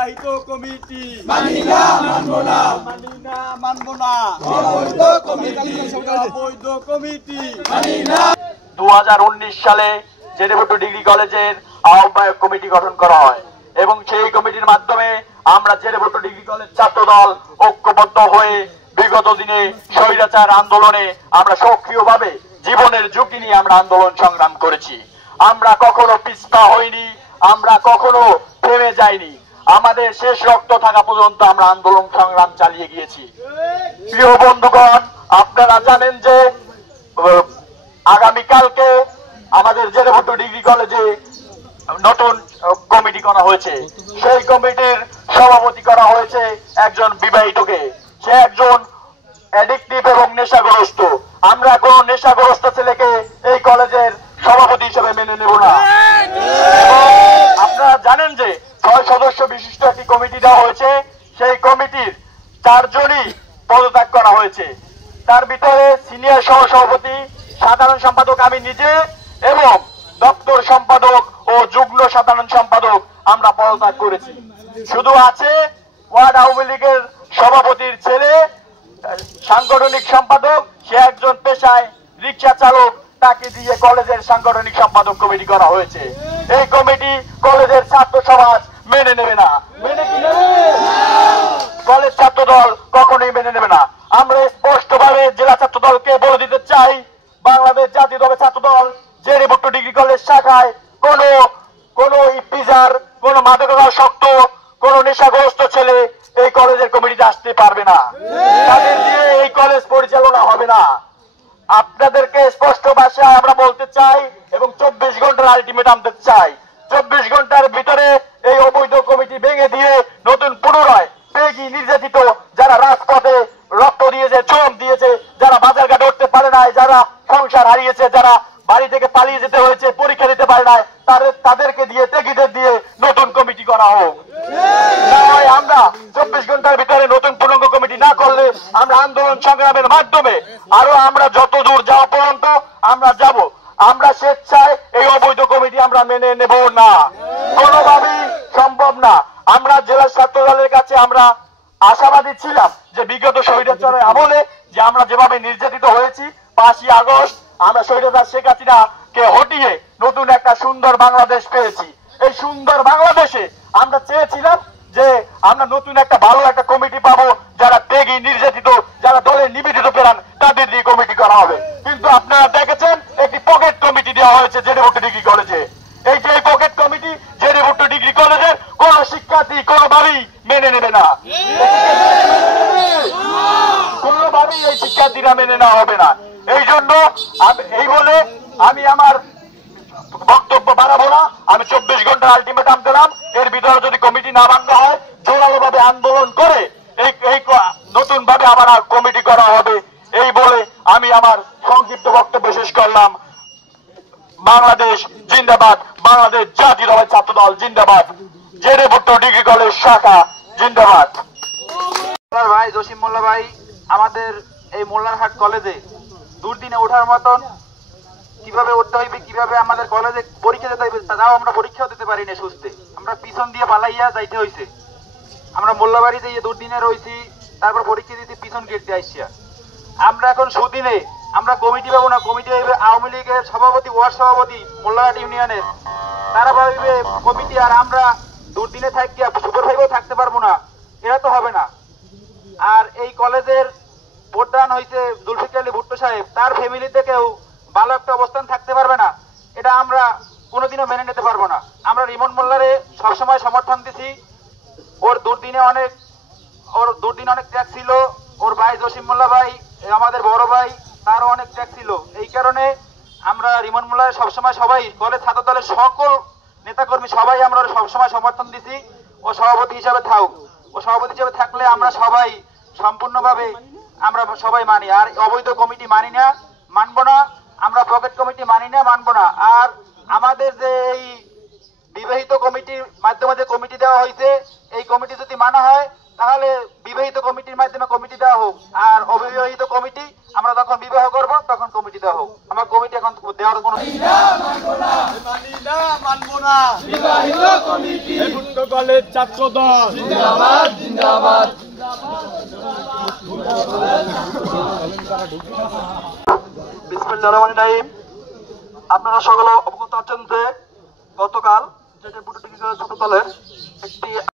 বিবাহিত কমিটি মানি না, মানব না, মানি না, মানব না। অবৈধ কমিটি অবৈধ কমিটি মানি না। 2019 সালে জেনেভুট্টু ডিগ্রি কলেজের আহ্বায়ক কমিটি গঠন করা হয় এবং সেই কমিটির মাধ্যমে আমরা জেনেভুট্টু ডিগ্রি কলেজ ছাত্র দল ঐক্যবদ্ধ হয়ে বিগত দিনে স্বৈরাচার আন্দোলনে আমরা সক্রিয়ভাবে জীবনের ঝুঁকি নিয়ে আমরা আন্দোলন সংগ্রাম করেছি। আমরা কখনো পিছপা হইনি, আমরা কখনো থেমে যাইনি। আমাদের শেষ রক্ত থাকা পর্যন্ত আমরা আন্দোলন সংগ্রাম চালিয়ে গিয়েছি। প্রিয় বন্ধুগণ, আপনারা জানেন যে আগামীকালকে আমাদের জেনেভুট্টু ডিগ্রি কলেজে নতুন কমিটি করা হয়েছে। সেই কমিটির সভাপতি করা হয়েছে একজন বিবাহিতকে। সে একজন অ্যাডিকটিভ এবং নেশাগ্রস্ত। আমরা কোন নেশাগ্রস্ত ছেলেকে এই কলেজের সভাপতি হিসেবে মেনে নেব না। আপনারা জানেন যে 6 সদস্য বিশিষ্ট একটি কমিটি দেওয়া হয়েছে। সেই কমিটির 4 জনই পদত্যাগ করা হয়েছে। তার ভিতরে সিনিয়র সহসভাপতি, সাধারণ সম্পাদক আমি নিজে এবং দপ্তর সম্পাদক ও যুগ্ম সাধারণ সম্পাদক আমরা পদত্যাগ করেছি। শুধু আছে ওয়ার্ড আওয়ামী লীগের সভাপতির ছেলে, সাংগঠনিক সম্পাদক। সে একজন পেশায় রিক্সা চালক, তাকে দিয়ে কলেজের সাংগঠনিক সম্পাদক কমিটি করা হয়েছে। এই কমিটি কলেজের ছাত্র সমাজ মেনে নেবে না। মেনে কি নেবে? কলেজ ছাত্র দল কখনোই মেনে নেবে না। আমরা স্পষ্টভাবে জেলা ছাত্র দলকে বলে দিতে চাই, বাংলাদেশ জাতীয়তাবাদী ছাত্র দল জেনেভুট্টু ডিগ্রি কলেজ শাখায় কোন ইপিজার, কোন মাদকাসক্ত, কোন নেশাগ্রস্ত ছেলে এই কলেজের কমিটিতে আসতে পারবে না। তাদের দিয়ে এই কলেজ পরিচালনা হবে না। আপনাদেরকে স্পষ্ট ভাষায় আমরা বলতে চাই এবং 24 ঘন্টার আলটিমেটাম দিতে চাই। 24 ঘন্টার ভিতরে এই অবৈধ কমিটি ভেঙে দিয়ে নতুন পুনরায় বেগি নির্যাতিত, যারা রাজপথে রক্ত দিয়েছে, শ্রম দিয়েছে, যারা বাজার ঘাটে উঠতে পারে নাই, যারা সংসার হারিয়েছে, যারা বাড়ি থেকে পালিয়ে যেতে হয়েছে, পরীক্ষা দিতে পারে নাই, তাদেরকে দিয়ে ত্যাগীদের দিয়ে নতুন কমিটি করা হোক। আমরা 24 ঘন্টার ভিতরে নতুন পূর্ণাঙ্গ কমিটি না করলে আমরা আন্দোলন সংগ্রামের মাধ্যমে আরো আমরা যত দূর যাওয়া পর্যন্ত আমরা যাব। আমরা স্বেচ্ছায় এই অবৈধ কমিটি আমরা মেনে নেব না, কোনোভাবেই সম্ভব না। আমরা জেলা ছাত্র দলের কাছে আমরা আশাবাদী ছিলাম যে বিগত স্বৈরাচারের আমলে যে আমরা যেভাবে নির্যাতিত হয়েছি, 5ই আগস্ট আমরা স্বৈরাচার শেখ হাসিনাকে হটিয়ে নতুন একটা সুন্দর বাংলাদেশ পেয়েছি। এই সুন্দর বাংলাদেশে আমরা চেয়েছিলাম যে আমরা নতুন একটা ভালো একটা কমিটি পাবো, যারা ত্যাগী, নির্যাতিত, যারা দলের নিবেদিত প্রাণ, তাদের দিয়ে কমিটি করা হবে। কিন্তু আপনারা দেখেছেন একটি পকেট কমিটি দেওয়া হয়েছে জেনেভুট্টু ডিগ্রি কলেজে। এই যে পকেট কমিটি জেনেভুট্টু ডিগ্রি কলেজের কোন শিক্ষার্থী কোনোভাবেই মেনে নেবে না, কোনোভাবেই এই শিক্ষার্থীরা মেনে নেওয়া হবে না। এই জন্য এই বলে আমি আমার বক্তব্য বাড়াবো না। আমি 24 ঘন্টার আলটিমেটাম দিলাম। এর ভিতরে যদি কমিটি না ভাঙা হয়, জোরালো ভাবে আন্দোলন করে এই নতুন ভাবে আবার কমিটি করা হবে। এই বলে আমি আমার সংক্ষিপ্ত বক্তব্য শেষ করলাম। বাংলাদেশ জিন্দাবাদ, বাংলাদেশ জাতীয়তাবাদী ছাত্র দল জিন্দাবাদ, জেনেভুট্টু ডিগ্রি কলেজ শাখা জিন্দাবাদ। ভাই জসিম মোল্লা ভাই আমাদের এই মোল্লারহাট কলেজে দুর্দিনে ওঠার মতন কিভাবে উঠতে হইবে, কিভাবে আমাদের কলেজে পরীক্ষা দিতে হইবে, তাও আমরা পরীক্ষাও দিতে পারি না সুস্থে। আমরা পিছন দিয়ে পালাইয়া যাইতে হয়েছে। আমরা মোল্লাবাড়িতে দুর্দিনে রয়েছি, তারপর পরীক্ষা দিতে পিছন গেট দিয়ে আসছিয়া। আমরা এখন সুদিনে আমরা কমিটি পাবো না। কমিটি হইবে আওয়ামী লীগের সভাপতি, ওয়ার্ড সভাপতি মোল্লারহাট ইউনিয়নের, তারা পাইবে কমিটি। আর আমরা দুর্দিনে থাকিয়া সুপারভাইজারও থাকতে পারবো না, এরা তো হবে না। আর এই কলেজের প্রধান হইছে জুলফিকার আলী ভুট্টো সাহেব, তার ফ্যামিলিতে কেউ ভালো একটা অবস্থান থাকতে পারবে না, এটা আমরা কোনোদিনও মেনে নিতে পারবো না। আমরা রিমন মোল্লারে সবসময় সমর্থন দিছি। ওর দুর্দিনে অনেক ত্যাগ ছিল। ওর ভাই জসিম মোল্লা ভাই আমাদের বড় ভাই, তারও অনেক ত্যাগ ছিল। এই কারণে আমরা রিমন মোল্লারে সবসময় সবাই কলেজ ছাত্র দলের সকল নেতাকর্মী সবাই আমরা সবসময় সমর্থন দিছি। ও সভাপতি হিসাবে থাকুক। ও সভাপতি হিসাবে থাকলে আমরা সবাই সম্পূর্ণভাবে আমরা সবাই মানি। আর অবৈধ কমিটি মানি না, মানবো না। আমরা পকেট কমিটি মানি না, মানবো না। আর আমাদের যে এই বিবাহিত কমিটির মাধ্যমে যে কমিটি দেওয়া হয়েছে, এই কমিটি যদি মানা হয় তাহলে বিবাহিত কমিটির মাধ্যমে কমিটি দেওয়া হোক। আর অবিবাহিত কমিটি আমরা যখন বিবাহ করব তখন কমিটি দেওয়া হোক। আমার কমিটি এখন দেওয়ার কোনো মানি না, মানবো না বিবাহিত কমিটি এই পূর্ণ কলেজ ছাত্র দল জিন্দাবাদ জিন্দাবাদ বিসমিল্লাহির রহমানির রহিম। আপনারা সকলে অবগত আছেন যে গতকাল যে ডেপুটি ছোট দলের একটি